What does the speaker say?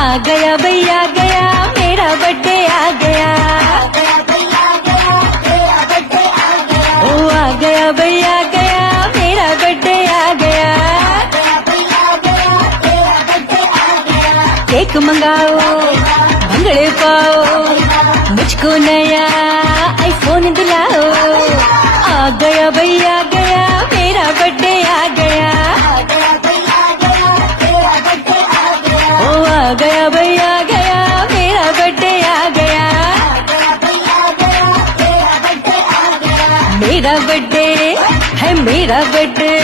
आ गया भैया गया मेरा बर्थडे आ गया। ओ आ गया भैया गया मेरा बर्थडे आ गया। केक मंगाओ भंगड़े पाओ मुझको नया आईफोन दिलाओ। आ गया भैया गया मेरा बर्थडे आ गया। ओ आ गया भैया गया मेरा बर्थडे आ गया। मेरा बर्थडे है मेरा बर्थडे।